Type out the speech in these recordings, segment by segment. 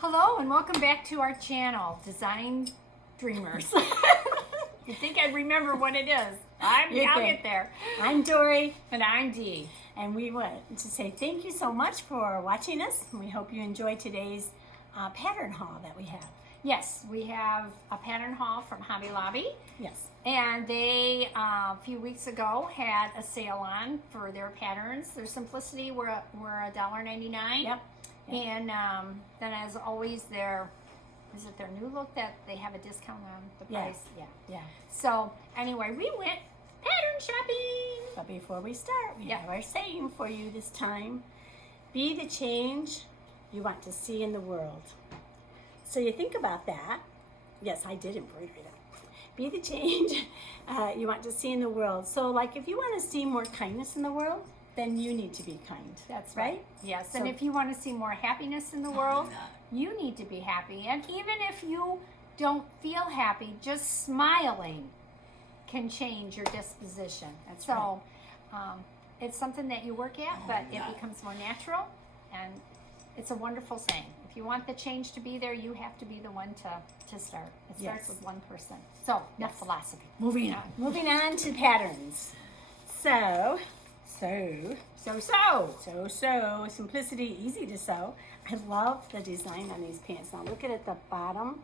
Hello and welcome back to our channel, Design Dreamers. You think I'd remember what it is? I'll get there. I'm Dory. And I'm Dee. And we want to say thank you so much for watching us. We hope you enjoy today's pattern haul that we have. Yes, we have a pattern haul from Hobby Lobby. Yes. And they, a few weeks ago, had a sale on for their patterns. Their Simplicity were $1.99. Yep. And then as always, is it their new look that they have a discount on the price? Yeah. So anyway, we went pattern shopping. But before we start, we have our saying for you this time. Be the change you want to see in the world. So you think about that. Yes, I did embroider that. Be the change you want to see in the world. So like if you want to see more kindness in the world, then you need to be kind. That's right. Yes. And if you want to see more happiness in the world, you need to be happy. And even if you don't feel happy, just smiling can change your disposition. That's so it's something that you work at, but it becomes more natural, and it's a wonderful saying. If you want the change to be there, you have to be the one to start. It starts with one person. So, enough philosophy. Moving on. Moving on to patterns. So, simplicity, easy to sew. I love the design on these pants. Now look at the bottom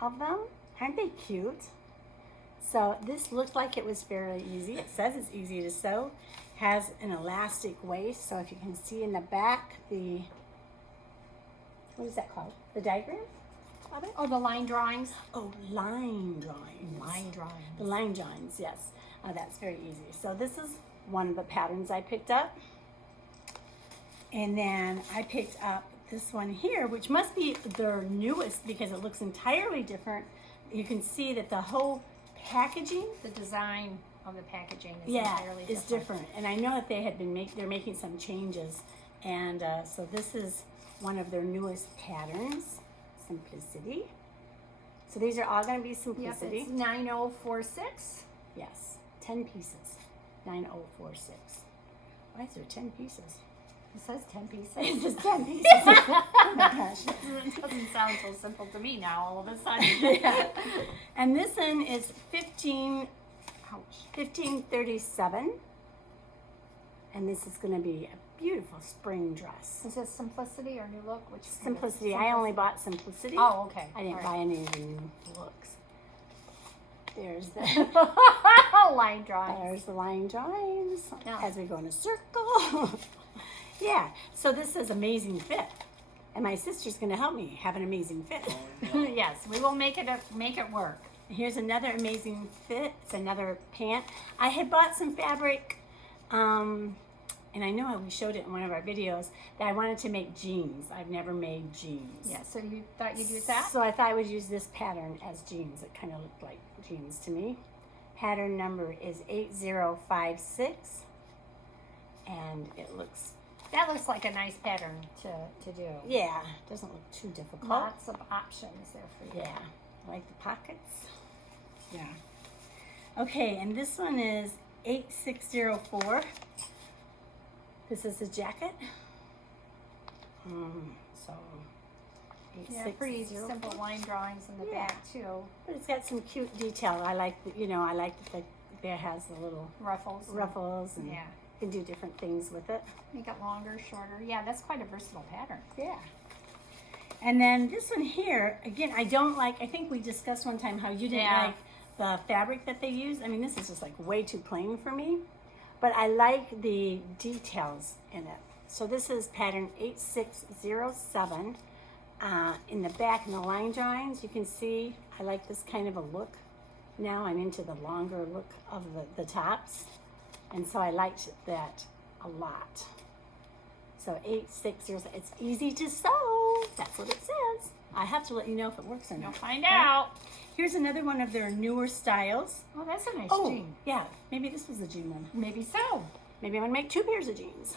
of them. Aren't they cute? So this looked like it was fairly easy. It says it's easy to sew. Has an elastic waist. So if you can see in the back, what is that called? The diagram of it? Oh, the line drawings. Oh, line drawings. Line drawings. The line drawings, yes. That's very easy. So this is one of the patterns I picked up. And then I picked up this one here, which must be their newest because it looks entirely different. You can see that the whole packaging, the design of the packaging is entirely different. Is different. And I know that they had been they're making some changes. And so this is one of their newest patterns, Simplicity. So these are all going to be Simplicity. Yep, it's 9046. Yes, 10 pieces. 9046. Why is there 10 pieces? It says 10 pieces. It says 10 pieces. Oh my gosh. It doesn't sound so simple to me now all of a sudden. Yeah. And this one is 1537. And this is going to be a beautiful spring dress. Is this Simplicity or New Look? Which Simplicity. I only bought Simplicity. Oh, okay. I didn't buy any of the new looks. There's the line drawings. There's the line drawings as we go in a circle. Yeah, so this is amazing fit. And my sister's going to help me have an amazing fit. Yes, we will make it work. Here's another amazing fit. It's another pant. I had bought some fabric, and I know we showed it in one of our videos, that I wanted to make jeans. I've never made jeans. Yeah, so you thought you'd use that? So I thought I would use this pattern as jeans. It kind of looked like jeans to me. Pattern number is 8056, and it looks... That looks like a nice pattern to do. Yeah, it doesn't look too difficult. Lots of options there for you. Yeah, I like the pockets. Yeah. Okay, and this one is 8604. This is the jacket. So, pretty simple line drawings in the back too. But it's got some cute detail. I like, I like that there has the little ruffles, and you can do different things with it. Make it longer, shorter. Yeah, that's quite a versatile pattern. Yeah. And then this one here, again, I don't like. I think we discussed one time how you didn't like the fabric that they use. I mean, this is just like way too plain for me. But I like the details in it. So this is pattern 8607. In the back, in the line drawings, you can see I like this kind of a look. Now I'm into the longer look of the tops. And so I liked that a lot. So 8607, it's easy to sew. That's what it says. I have to let you know if it works or not. You'll find out. Here's another one of their newer styles. Oh, that's a nice jean. Yeah, maybe this was a jean one. Maybe so. Maybe I'm gonna make 2 pairs of jeans.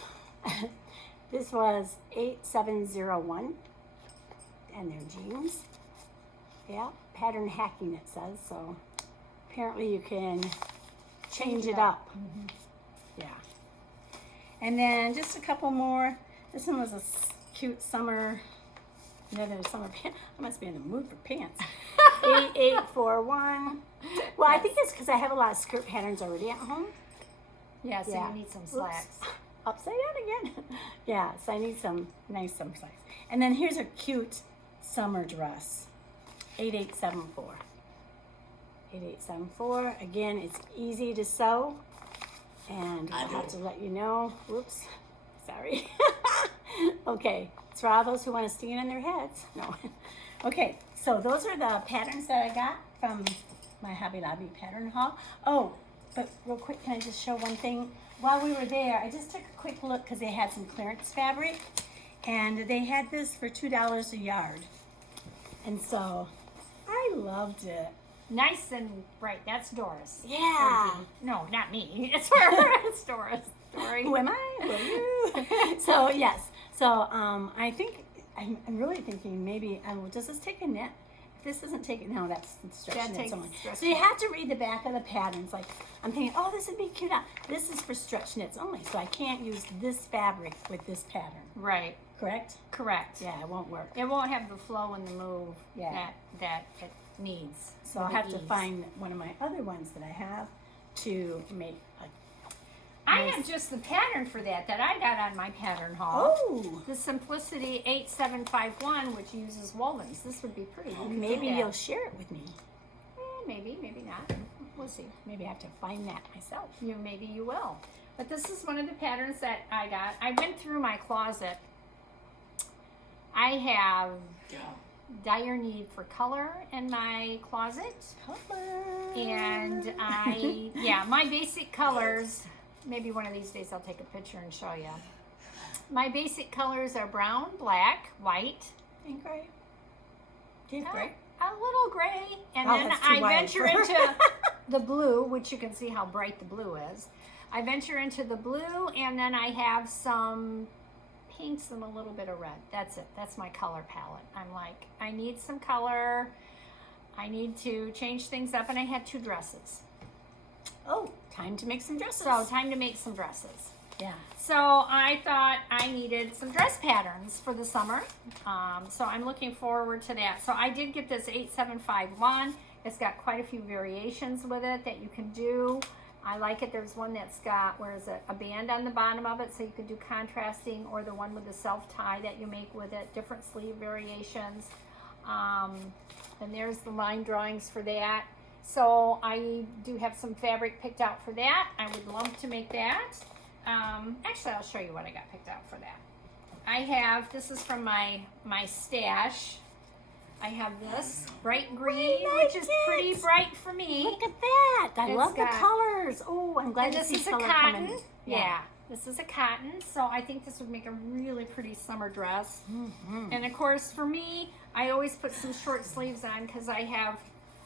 This was 8701, and they're jeans. Yeah, pattern hacking it says, so apparently you can change it up. Yeah. And then just a couple more. This one was a cute summer Another summer pants. I must be in the mood for pants. 8841. Well, I think it's because I have a lot of skirt patterns already at home. Yeah, so Yeah. you need some Oops. slacks. Upside down again. Yeah, so I need some nice slacks. And then here's a cute summer dress. 8874. 8874. Again, it's easy to sew. And I'll have to let you know. Whoops. Sorry. Okay. It's for all those who want to stand on their heads. No. Okay. So those are the patterns that I got from my Hobby Lobby pattern haul. Oh, but real quick, can I just show one thing? While we were there, I just took a quick look because they had some clearance fabric. And they had this for $2 a yard. And so I loved it. Nice and bright. That's Doris. Yeah. No, not me. It's her. It's Doris. Dory. Who am I? Who are you? So yes. So I think I'm really thinking maybe does this take a knit? If this doesn't take it, no, that's stretch That knits takes only. stretch So you knit. have to read the back of the patterns. Like I'm thinking, oh, this would be cute. This is for stretch knits only, so I can't use this fabric with this pattern. Right. Correct? Correct. Yeah, it won't work. It won't have the flow and the move Yeah. that it needs. So I'll with have to ease. find one of my other ones that I have to make a. I nice- have just the pattern for that I got on my pattern haul. Oh, The Simplicity 8751, which uses wovens. This would be pretty. You could do maybe that. you'll share it with me. Maybe, maybe not. We'll see. Maybe I have to find that myself. Maybe you will. But this is one of the patterns that I got. I went through my closet. I have dire need for color in my closet. And my basic colors, maybe one of these days I'll take a picture and show you. My basic colors are brown, black, white, And gray. Do you have gray? a little gray, and Oh, then that's too I white venture for her. into the blue, which you can see how bright the blue is. I venture into the blue, and then I have some pinks and a little bit of red. That's it. That's my color palette. I'm like, I need some color. I need to change things up, and I had 2 dresses. Oh, time to make some dresses. So time to make some dresses. yeah. So I thought I needed some dress patterns for the summer. So I'm looking forward to that. So I did get this 8751. It's got quite a few variations with it that you can do. I like it. There's one that's got, where is it, a band on the bottom of it, so you can do contrasting, or the one with the self-tie that you make with it, different sleeve variations. And there's the line drawings for that. So I do have some fabric picked out for that. I would love to make that. Actually, I'll show you what I got picked out for that. I have, this is from my stash. I have this bright green, which is pretty bright for me. Look at that. I It's love the got- colors. Oh, I'm glad And to this see is a color cotton. coming. Yeah, this is a cotton. So I think this would make a really pretty summer dress. Mm-hmm. And of course, for me, I always put some short sleeves on because I have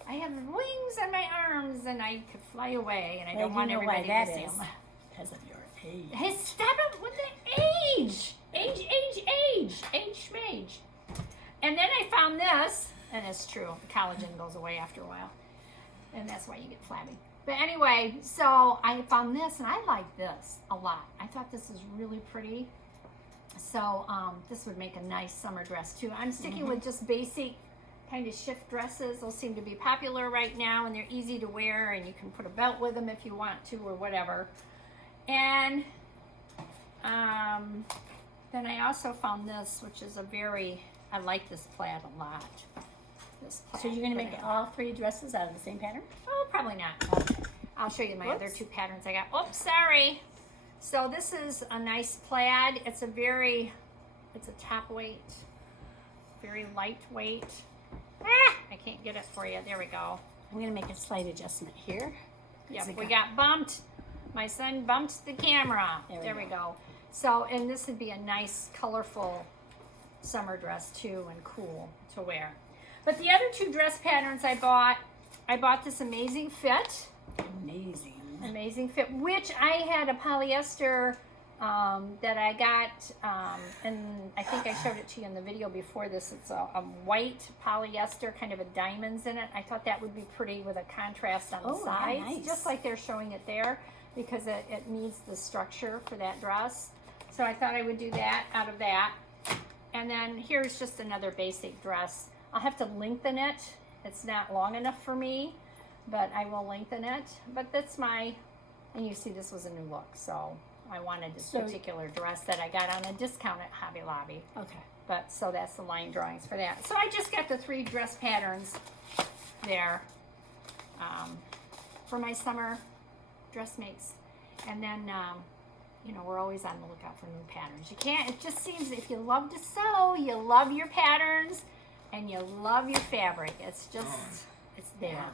wings on my arms and I could fly away, and I don't want everybody to see them. Because of your age. Hey, stop it with the age! Age, schmage. And then I found this, and it's true, collagen goes away after a while. And that's why you get flabby. But anyway, so I found this, and I like this a lot. I thought this is really pretty. So this would make a nice summer dress too. I'm sticking with just basic kind of shift dresses. Those seem to be popular right now, and they're easy to wear, and you can put a belt with them if you want to, or whatever. And then I also found this, which is I like this plaid a lot. This plaid. So you're going to But make all 3 dresses out of the same pattern? Oh, probably not. Okay. I'll show you my other Whoops. 2 patterns I got. Oops, sorry. So this is a nice plaid. It's a top weight, very lightweight. I can't get it for you. There we go. I'm going to make a slight adjustment here. Yep, we got bumped. My son bumped the camera. There we go. So, and this would be a nice, colorful summer dress too, and cool to wear. But the other 2 dress patterns I bought this Amazing Fit. Amazing Fit, which I had a polyester that I got, and I think I showed it to you in the video before this. It's a white polyester, kind of a diamonds in it. I thought that would be pretty with a contrast on the sides, nice. just like they're showing it there, because it needs the structure for that dress. So I thought I would do that out of that. And then here's just another basic dress. I'll have to lengthen it. It's not long enough for me, but I will lengthen it. But that's my, and you see this was a new look, so I wanted this particular dress that I got on a discount at Hobby Lobby. Okay. But so that's the line drawings for that. So I just got the 3 dress patterns there for my summer dress makes. And then, you know, we're always on the lookout for new patterns. You can't, it just seems if you love to sew, you love your patterns, and you love your fabric. It's just, it's there. Yeah.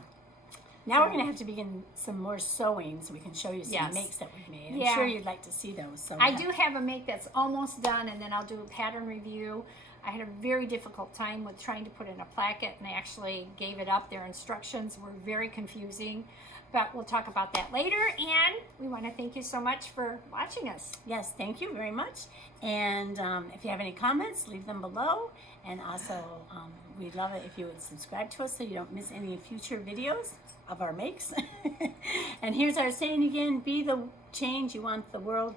Now we're going to have to begin some more sewing so we can show you some Yes. makes that we've made. I'm Yeah. sure you'd like to see those. So I do have a make that's almost done, and then I'll do a pattern review. I had a very difficult time with trying to put in a placket, and they actually gave it up. Their instructions were very confusing, but we'll talk about that later. And we want to thank you so much for watching us. Yes, thank you very much. And if you have any comments, leave them below. And also, we'd love it if you would subscribe to us so you don't miss any future videos of our makes. And here's our saying again: be the change you want the world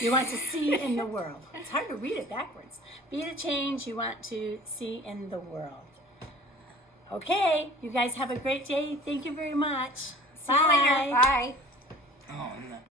you want to see in the world. It's hard to read it backwards. Be the change you want to see in the world. Okay, you guys have a great day. Thank you very much. See you later. Bye. Oh, no.